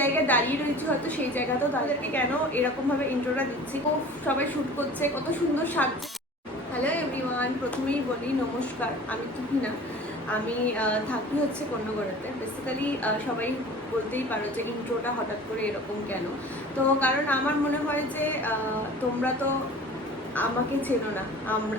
জায়গায় দাঁড়িয়ে রয়েছে হয়তো সেই জায়গাতেও তাদেরকে কেন এরকম ভাবে ইন্ট্রোটা দিচ্ছি। ও সবাই শুট করছে, কত সুন্দর সাজছে। হ্যালো এভরিওয়ান, প্রথমেই বলি নমস্কার, আমি তুহিনা। আমি থাকি হচ্ছে কন্যাগড়াতে। বেসিক্যালি সবাই বলতেই পারো যে ইন্ট্রোটা হঠাৎ করে এরকম কেন। তো কারণ আমার মনে হয় যে তোমরা তো আমাকে চেনো না,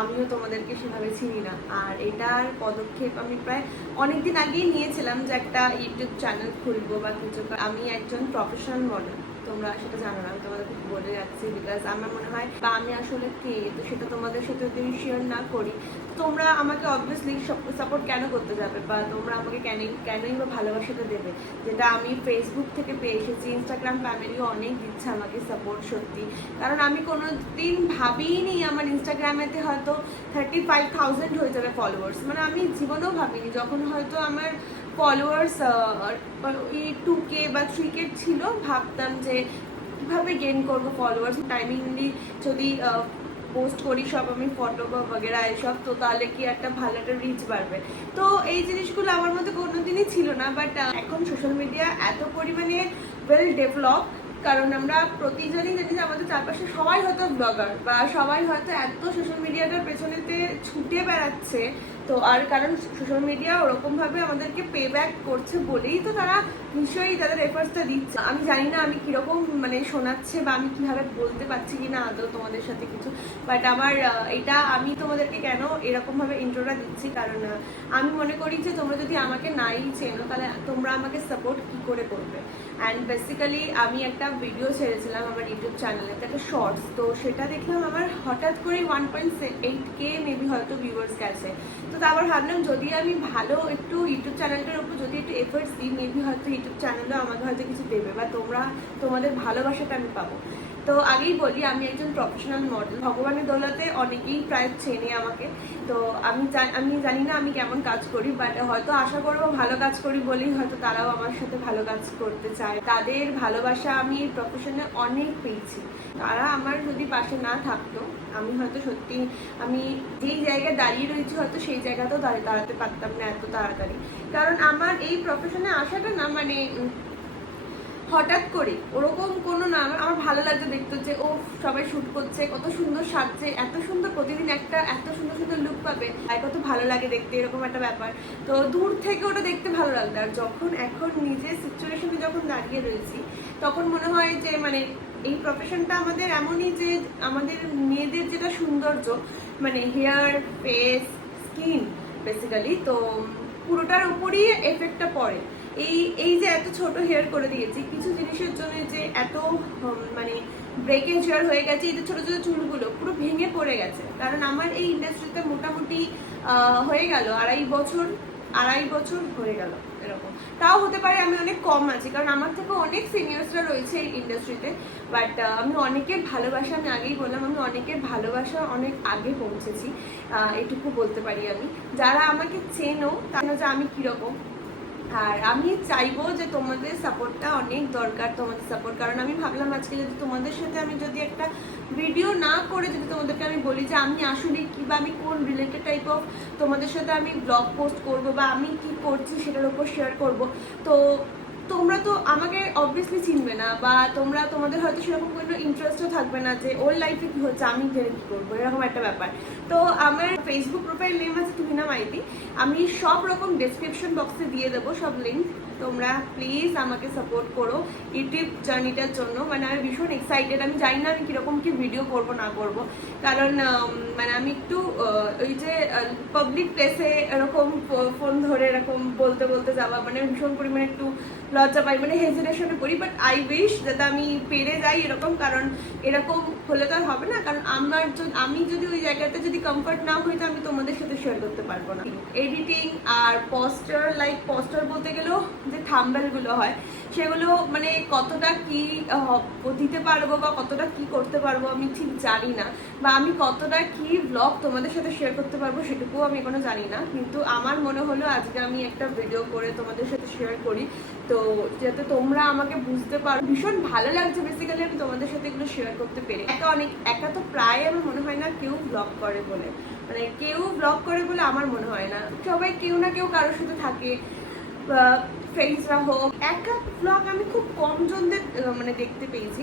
আমিও তোমাদেরকে সেভাবে চিনি না। আর এটার পদক্ষেপ আমি প্রায় অনেকদিন আগেই নিয়েছিলাম যে একটা ইউটিউব চ্যানেল খুলবো বা কিছু। আমি একজন প্রফেশনাল মডেল, তোমরা সেটা জানো না, আমি তোমাদেরকে বলে যাচ্ছি বিকজ আমার মনে হয় বা আমি আসলে কে, তো সেটা তোমাদের সাথে যদি শেয়ার না করি তোমরা আমাকে অবভিয়াসলি সাপোর্ট কেন করতে যাবে, বা তোমরা আমাকে কেনই বা ভালোবাসাটা দেবে, যেটা আমি ফেসবুক থেকে পেয়ে এসেছি। ইনস্টাগ্রাম ফ্যামিলিও অনেক দিচ্ছে আমাকে সাপোর্ট, সত্যি। কারণ আমি কোনো দিন ভাবিনি আমার ইনস্টাগ্রামেতে হয়তো 35,000 হয়ে যাবে ফলোয়ার্স। মানে আমি জীবনেও ভাবিনি, যখন হয়তো আমার ফলোয়ার্স এই 2K বা 3K ছিল, ভাবতাম যে কীভাবে গেইন করবো ফলোয়ার্স, টাইমিংলি যদি পোস্ট করি সব আমি ফটো বা বগেরা এসব, তো তাহলে কি একটা ভালো একটা রিচ বাড়বে। তো এই জিনিসগুলো আমার মধ্যে কোনোদিনই ছিল না। বাট এখন সোশ্যাল মিডিয়া এত পরিমাণে ওয়েল ডেভেলপ, কারণ আমরা প্রতিজনই জানি যে আমাদের চারপাশে সবাই হয়তো ব্লগার, বা সবাই হয়তো এত সোশ্যাল মিডিয়াটার পেছনেতে ছুটে বেড়াচ্ছে। তো আর কারণ সোশ্যাল মিডিয়া ওরকমভাবে আমাদেরকে পে ব্যাক করছে বলেই তো তারা নিশ্চয়ই তাদের এফার্টসটা দিচ্ছে। আমি জানি না আমি কীরকম মানে শোনাচ্ছে বা আমি কীভাবে বলতে পারছি কি না আদৌ তোমাদের সাথে কিছু, বাট আমার এটা আমি তোমাদেরকে কেন এরকমভাবে ইন্ট্রোটা দিচ্ছি, কারণ আমি মনে করি যে তোমরা যদি আমাকে নাই চেনো তাহলে তোমরা আমাকে সাপোর্ট কী করে করবে। অ্যান্ড বেসিক্যালি আমি একটা ভিডিও ছেড়েছিলাম আমার ইউটিউব চ্যানেলে, একটা শর্টস, তো সেটা দেখলাম আমার হঠাৎ করে 1.8K মেবি হয়তো ভিউয়ার্স গেছে। তো তারপর ভাবলাম যদি আমি ভালো একটু ইউটিউব চ্যানেলটার উপর যদি একটু এফোর্টস দিই, মেবি হয়তো ইউটিউব চ্যানেলও আমাকে হয়তো কিছু দেবে বা তোমাদের ভালোবাসাটা আমি পাবো। তো আগেই বলি আমি একজন প্রফেশনাল মডেল, ভগবানের দৌলতে অনেকেই প্রায় চেনে আমাকে। তো আমি জানি না আমি কেমন কাজ করি, বাট হয়তো আশা করবো ভালো কাজ করি বলেই হয়তো তারাও আমার সাথে ভালো কাজ করতে চায়। তাদের ভালোবাসা আমি এই প্রফেশনে অনেক পেয়েছি। তারা আমার যদি পাশে না থাকতো আমি হয়তো সত্যি আমি যেই জায়গায় দাঁড়িয়ে রয়েছি হয়তো সেই জায়গাতেও দাঁড়াতে পারতাম না এত তাড়াতাড়ি। কারণ আমার এই প্রফেশনে আসাটা না মানে হঠাৎ করে ওরকম কোনো না, আমার ভালো লাগছে দেখতে যে ও সবাই শুট করছে, কত সুন্দর সাজছে, এত সুন্দর প্রতিদিন একটা এত সুন্দর সুন্দর লুক পাবে, আর কত ভালো লাগে দেখতে, এরকম একটা ব্যাপার। তো দূর থেকে ওটা দেখতে ভালো লাগতো। আর যখন এখন নিজের সিচুয়েশনে যখন দাঁড়িয়ে রয়েছি তখন মনে হয় যে মানে এই প্রফেশনটা আমাদের এমনই যে আমাদের মেয়েদের যেটা সৌন্দর্য মানে হেয়ার, ফেস, স্কিন বেসিক্যালি, তো পুরোটার উপরই এফেক্টটা পড়ে। এই যে এত ছোট হেয়ার করে দিয়েছি কিছু জিনিসের জন্য, যে এত মানে ব্রেকেজ হেয়ার হয়ে গেছে, এই যে ছোট ছোট চুলগুলো পুরো ভেঙে পড়ে গেছে। কারণ আমার এই ইন্ডাস্ট্রিতে মোটামুটি হয়ে গেল আড়াই বছর হয়ে গেল এরকম। তাও হতে পারে আমি অনেক কম আছি, কারণ আমার থেকে অনেক সিনিয়র্সরা রয়েছে এই ইন্ডাস্ট্রিতে। বাট আমি অনেকের ভালোবাসা, আমি আগেই বললাম আমি অনেকের ভালোবাসা অনেক আগে পৌঁছেছি, এটুকু বলতে পারি আমি। যারা আমাকে চেনো তারা যে আমি কীরকম। আর আমি চাইবো যে তোমাদের সাপোর্টটা অনেক দরকার, তোমাদের সাপোর্ট। কারণ আমি ভাবলাম আজকে যদি তোমাদের সাথে আমি যদি একটা ভিডিও না করে যদি তোমাদেরকে আমি বলি যে আমি আসলে কি বা আমি কোন রিলেটেড টাইপ অফ তোমাদের সাথে আমি ব্লগ পোস্ট করব বা আমি কি করছি সেটার উপর শেয়ার করব, তো তোমরা তো আমাকে অবভিয়াসলি চিনবে না, বা তোমাদের হয়তো সেরকম কোনো ইন্টারেস্টও থাকবে না যে ওর লাইফে কি হচ্ছে আমি জেনে কী করবো, এরকম একটা ব্যাপার। তো আমার ফেসবুক প্রোফাইল নেম আছে তুহিনা মাইতি। আমি সব রকম ডেসক্রিপশন বক্সে দিয়ে দেবো সব লিঙ্ক। তোমরা প্লিজ আমাকে সাপোর্ট করো ইউটিউব জার্নিটার জন্য। মানে আমি ভীষণ এক্সাইটেড, আমি জানি না আমি কীরকম কি ভিডিও করব না করব, কারণ মানে আমি একটু ওই যে পাবলিক প্লেসে এরকম ফোন ধরে এরকম বলতে বলতে যাওয়া মানে ভীষণ পরিমাণে একটু লজ্জা পাই, মানে হেজিটেশনে পড়ি। বাট আই উইশ যাতে আমি পেরে যাই এরকম, কারণ এরকম হলে তো আর হবে না। কারণ আমি যদি ওই জায়গাতে যদি কমফর্ট না হই তো আমি তোমাদের সাথে শেয়ার করতে পারবো না। এডিটিং আর পোস্টার বলতে গেলেও যে থাম্বনেলগুলো হয় সেগুলো মানে কতটা কি দিতে পারবো বা কতটা কি করতে পারবো আমি ঠিক জানি না, বা আমি কতটা কি ব্লগ তোমাদের সাথে শেয়ার করতে পারবো সেটুকুও আমি এখনো জানি না। কিন্তু আমার মনে হলো আজকে আমি একটা ভিডিও করে তোমাদের সাথে শেয়ার করি, তো যাতে তোমরা আমাকে বুঝতে পারো। ভীষণ ভালো লাগছে বেসিক্যালি আমি তোমাদের সাথে এগুলো শেয়ার করতে পেরে। একা তো প্রায় আমার মনে হয় না কেউ ব্লগ করে বলে, মানে কেউ ব্লগ করে বলে আমার মনে হয় না। সবাই কেউ না কেউ কারোর সাথে থাকে, ফ্রেন্ডসরা হোক, একা ব্লগ আমি খুব কম জনদের মানে দেখতে পেয়েছি।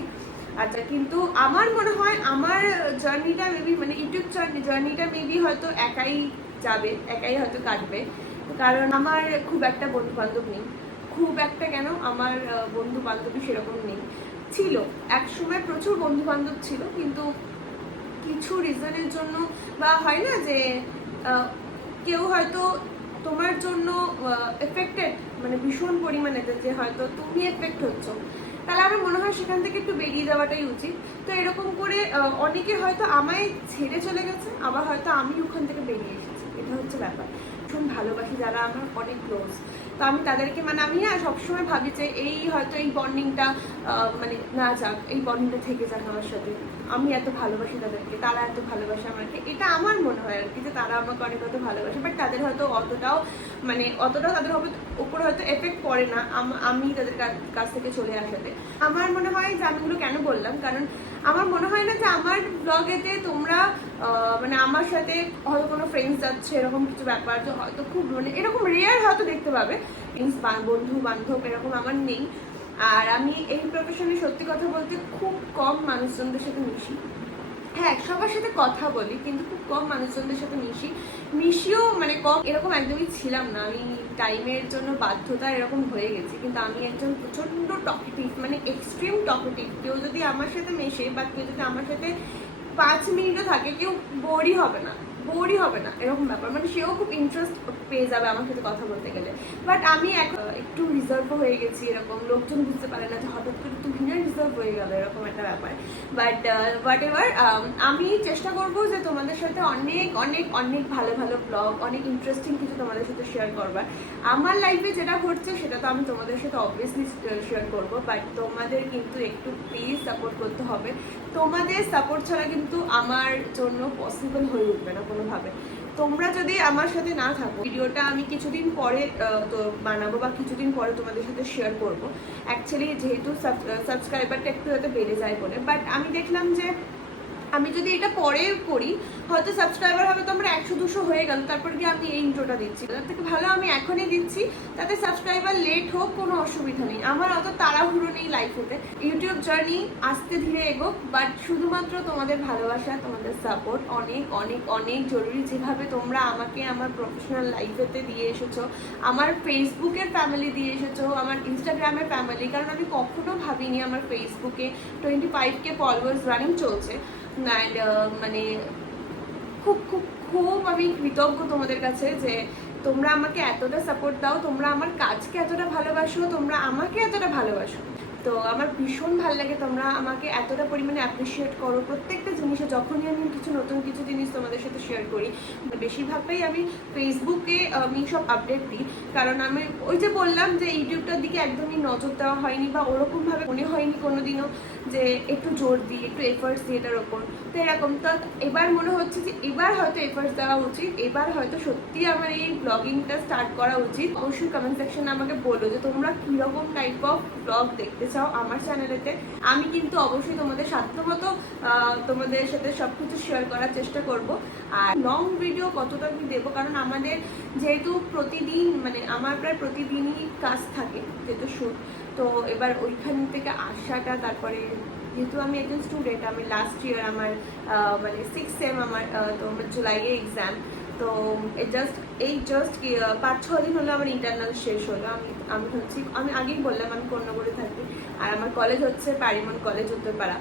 আচ্ছা, কিন্তু আমার মনে হয় আমার জার্নিটা মেবি মানে ইউটিউব জার্নিটা মেবি হয়তো একাই যাবে, একাই হয়তো কাটবে, কারণ আমার খুব একটা বন্ধু বান্ধব নেই। খুব একটা কেন, আমার বন্ধু বান্ধবী সেরকম নেই। ছিল এক সময় প্রচুর বন্ধু বান্ধব ছিল, কিন্তু কিছু রিজনের জন্য, বা হয় না যে কেউ হয়তো তোমার জন্য এফেক্টেড, মানে ভীষণ পরিমাণে, যে হয়তো তুমি এফেক্ট হচ্ছ, তাহলে আমার মনে হয় সেখান থেকে একটু বেরিয়ে যাওয়াটাই উচিত। তো এরকম করে অনেকে হয়তো আমায় ছেড়ে চলে গেছে, আবার হয়তো আমি ওখান থেকে বেরিয়ে এসেছি। এটা হচ্ছে ব্যাপার। ভীষণ ভালোবাসি যারা আমার অনেক ক্লোজ, তো আমি তাদেরকে মানে আমি না সবসময় ভাবি যে এই হয়তো এই বন্ডিংটা মানে না যাক, এই বন্ডিংটা থেকে যাক আমার সাথে। আমি এত ভালোবাসি তাদেরকে, তারা এত ভালোবাসে আমাকে, এটা আমার মনে হয় আর কি, যে তারা আমাকে অনেক অত ভালোবাসে। বাট তাদের হয়তো অতটাও মানে অতটাও তাদের উপরে হয়তো এফেক্ট পড়ে না আমি তাদের কাছ থেকে চলে আসাতে। আমার মনে হয় যে আমি এগুলো কেন বললাম, কারণ আমার মনে হয় না যে আমার ব্লগেতে তোমরা মানে আমার সাথে হয়তো কোনো ফ্রেন্ডস যাচ্ছে এরকম কিছু ব্যাপার, যে হয়তো খুব মানে এরকম রেয়ার হয়তো দেখতে পাবে বন্ধু বান্ধব, এরকম আমার নেই। আর আমি এই প্রফেশনে সত্যি কথা বলতে খুব কম মানুষজনদের সাথে মিশি। হ্যাঁ, সবার সাথে কথা বলি, কিন্তু খুব কম মানুষজনদের সাথে মিশিও মানে কম, এরকম একদমই ছিলাম না। আমি টাইমের জন্য বাধ্যতা এরকম হয়ে গেছি, কিন্তু আমি একজন প্রচণ্ড টকেটিভ, মানে এক্সট্রিম টকেটিভ। কেউ যদি আমার সাথে মেশে বা কেউ যদি আমার সাথে 5 মিনিটও থাকে, কেউ বোরই হবে না এরকম ব্যাপার। মানে সেও খুব ইন্টারেস্ট পেয়ে যাবে আমার সাথে কথা বলতে গেলে। বাট আমি একটু রিজার্ভ হয়ে গেছি, এরকম লোকজন বুঝতে পারে না যে হঠাৎ করে একটু ভিন্ন রিজার্ভ হয়ে গেল, এরকম একটা ব্যাপার। বাট হোয়াট এভার, আমি চেষ্টা করব যে তোমাদের সাথে অনেক অনেক অনেক ভালো ভালো ব্লগ, অনেক ইন্টারেস্টিং কিছু তোমাদের সাথে শেয়ার করবার। আমার লাইফে যেটা ঘটছে সেটা তো আমি তোমাদের সাথে অবভিয়াসলি শেয়ার করবো, বাট তোমাদের কিন্তু একটু প্লিজ সাপোর্ট করতে হবে। তোমাদের সাপোর্ট ছাড়া কিন্তু আমার জন্য পসিবল হয়ে উঠবে না কোনোভাবে। তোমরা যদি আমার সাথে না থাকো, ভিডিওটা আমি কিছুদিন পরে তো বানাবো, বা কিছুদিন পরে তোমাদের সাথে শেয়ার করবো। অ্যাকচুয়ালি যেহেতু সাবস্ক্রাইবারটা একটু হয়তো বেড়ে যায় বলে, বাট আমি দেখলাম যে আমি যদি এটা পরে করি, হয়তো সাবস্ক্রাইবার হবে তো আমরা 100-200 হয়ে গেল, তারপর কি আমি এই ইন্ট্রোটা দিচ্ছি। তার থেকে ভালো আমি এখনই দিচ্ছি, তাতে সাবস্ক্রাইবার লেট হোক, কোনো অসুবিধা নেই। আমার অত তাড়াহুড়ো নেই লাইফেতে। ইউটিউব জার্নি আস্তে ধীরে এগোক, বাট শুধুমাত্র তোমাদের ভালোবাসা, তোমাদের সাপোর্ট অনেক অনেক অনেক জরুরি। যেভাবে তোমরা আমাকে আমার প্রফেশনাল লাইফেতে দিয়ে এসেছো, আমার ফেসবুকের ফ্যামিলি দিয়ে এসেছো, আমার ইনস্টাগ্রামের ফ্যামিলি, কারণ আমি কখনো ভাবিনি আমার ফেসবুকে 25K ফলোয়ার্স রানিং চলছে। অ্যান্ড মানে খুব খুব খুব আমি কৃতজ্ঞ তোমাদের কাছে যে তোমরা আমাকে এতটা সাপোর্ট দাও, তোমরা আমার কাজকে এতটা ভালোবাসো, তোমরা আমাকে এতটা ভালোবাসো। তো আমার ভীষণ ভালো লাগে তোমরা আমাকে এতটা পরিমাণে অ্যাপ্রিসিয়েট করো প্রত্যেকটা জিনিসে। যখনই আমি নতুন কিছু জিনিস তোমাদের সাথে শেয়ার করি, বেশিরভাগটাই আমি ফেসবুকে আমি সব আপডেট দিই, কারণ আমি ওই যে বললাম যে ইউটিউবটার দিকে একদমই নজর দেওয়া হয়নি, বা ওরকমভাবে মনে হয়নি কোনোদিনও যে একটু জোর দিই, একটু এফার্টস দিই এটার ওপর। তো এরকম তো এবার মনে হচ্ছে যে এবার হয়তো এফার্টস দেওয়া উচিত, এবার হয়তো সত্যি আমার এই ব্লগিংটা স্টার্ট করা উচিত। অবশ্যই কমেন্ট সেকশনে আমাকে বলো যে তোমরা কীরকম টাইপ অফ ব্লগ দেখতে চাও আমার চ্যানেলেতে। আমি কিন্তু অবশ্যই তোমাদের সাধ্যমতো তোমাদের সাথে সব কিছু শেয়ার করার চেষ্টা করব। আর লং ভিডিও কতটা আমি দেবো, কারণ আমাদের যেহেতু প্রতিদিন মানে আমার প্রায় প্রতিদিনই কাজ থাকে যেহেতু শ্যুট, তো এবার ওইখান থেকে আসাটা, তারপরে যেহেতু আমি একজন স্টুডেন্ট, আমি লাস্ট ইয়ার আমার মানে 6th সেম আমার, তো আমার জুলাইয়ে এক্সাম। তো এই জাস্ট 5-6 দিন হলো আমার ইন্টারনাল শেষ হলো। আমি হচ্ছি, আমি আগেই বললাম আমি কন্যাগরে থাকি, আর আমার কলেজ হচ্ছে পারিমন কলেজ, উত্তরপাড়া।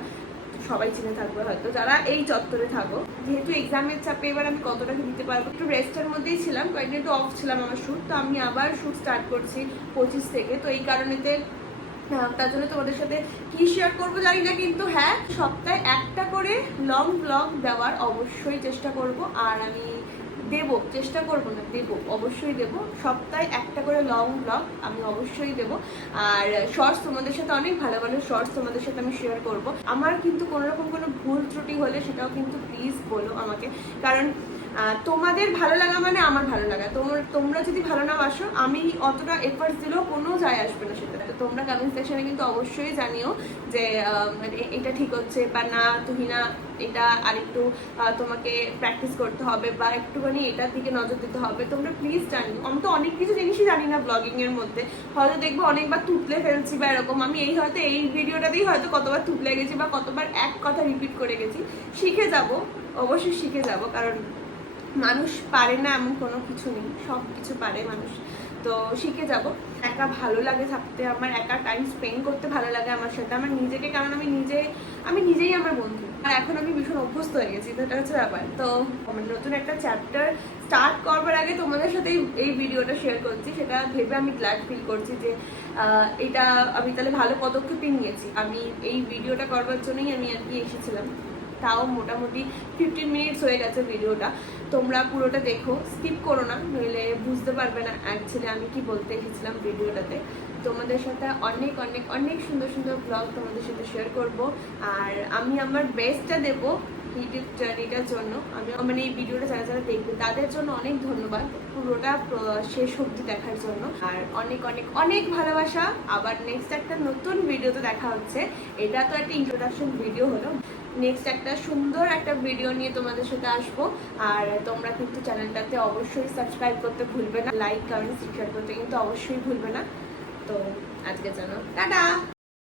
সবাই চিনে থাকবে হয়তো যারা এই চত্বরে থাকো। যেহেতু এক্সামের চাপে এবার আমি কতটা দিতে পারবো, একটু রেস্টের মধ্যেই ছিলাম, কয়েকদিন একটু অফ ছিলাম আমার শ্যুট, তো আমি আবার শ্যুট স্টার্ট করছি 25 থেকে। তো এই কারণেতে তার জন্য তোমাদের সাথে কি শেয়ার করবো জানি না, কিন্তু হ্যাঁ, সপ্তাহে একটা করে লং ব্লগ দেওয়ার অবশ্যই চেষ্টা করব। আর আমি দেবো, চেষ্টা করবো না, দেবো, অবশ্যই দেবো। সপ্তাহে একটা করে লং ব্লগ আমি অবশ্যই দেবো। আর শর্টস তোমাদের সাথে অনেক ভালো ভালো শর্টস তোমাদের সাথে আমি শেয়ার করব। আমার কিন্তু কোনোরকম কোনো ভুল ত্রুটি হলে সেটাও কিন্তু প্লিজ বলো আমাকে, কারণ তোমাদের ভালো লাগা মানে আমার ভালো লাগা। তোমরা যদি ভালো না বাসো, আমি অতটা এফার্টস দিলেও কোনো যায় আসবে না সেটা। তো তোমরা কমেন্ট সেকশনে কিন্তু অবশ্যই জানিও যে এটা ঠিক হচ্ছে বা না, তুহিনা এটা আরেকটু তোমাকে প্র্যাকটিস করতে হবে বা একটুখানি এটার দিকে নজর দিতে হবে। তোমরা প্লিজ জানিও। আমি তো অনেক কিছু জিনিসই জানি না ব্লগিং এর মধ্যে, হয়তো দেখবো অনেকবার তুতলে ফেলছি বা এরকম। আমি হয়তো এই ভিডিওটাতেই হয়তো কতবার তুতলে গেছি বা কতবার এক কথা রিপিট করে গেছি। শিখে যাব, অবশ্যই শিখে যাব, কারণ মানুষ পারে না এমন কোনো কিছু নেই, সব কিছু পারে মানুষ। তো শিখে যাব। একা ভালো লাগে থাকতে, আমার একা টাইম স্পেন্ড করতে ভালো লাগে আমার সাথে, আমার নিজেকে, কারণ আমি নিজেই আমার বন্ধু। আর এখন আমি ভীষণ অভ্যস্ত হয়ে গেছি, তো এটা হচ্ছে ব্যাপার। তো আমার নতুন একটা চ্যাপ্টার স্টার্ট করবার আগে তোমাদের সাথে এই ভিডিওটা শেয়ার করছি, সেটা ভেবে আমি গ্ল্যাড ফিল করছি যে এটা আমি তাহলে ভালো পদক্ষেপই নিয়েছি। আমি এই ভিডিওটা করবার জন্যই আমি আর কি এসেছিলাম। তাও মোটামুটি 15 মিনিটস হয়ে গেছে ভিডিওটা। তোমরা পুরোটা দেখো, স্কিপ করো না, নইলে বুঝতে পারবে না অ্যাকচুয়ালি আমি কি বলতে এসেছিলাম ভিডিওটাতে। তোমাদের সাথে অনেক অনেক অনেক সুন্দর সুন্দর ব্লগ তোমাদের সাথে শেয়ার করব। আর আমি আমার বেস্টটা দেবো ইউটিউব জার্নিটার জন্য। আমি মানে এই ভিডিওটা যারা যারা দেখবে তাদের জন্য অনেক ধন্যবাদ পুরোটা শেষ অবধি দেখার জন্য। আর অনেক অনেক অনেক ভালোবাসা। আবার নেক্সট একটা নতুন ভিডিওতে দেখা হচ্ছে। এটা তো একটা ইন্ট্রোডাকশন ভিডিও হলো, নেক্সট একটা সুন্দর একটা ভিডিও নিয়ে তোমাদের সাথে আসবো। আর তোমরা কিন্তু চ্যানেলটাতে অবশ্যই সাবস্ক্রাইব করতে ভুলবে না, লাইক কমেন্ট শেয়ার করতে কিন্তু অবশ্যই ভুলবে না। তো আজকে জানো, টাটা।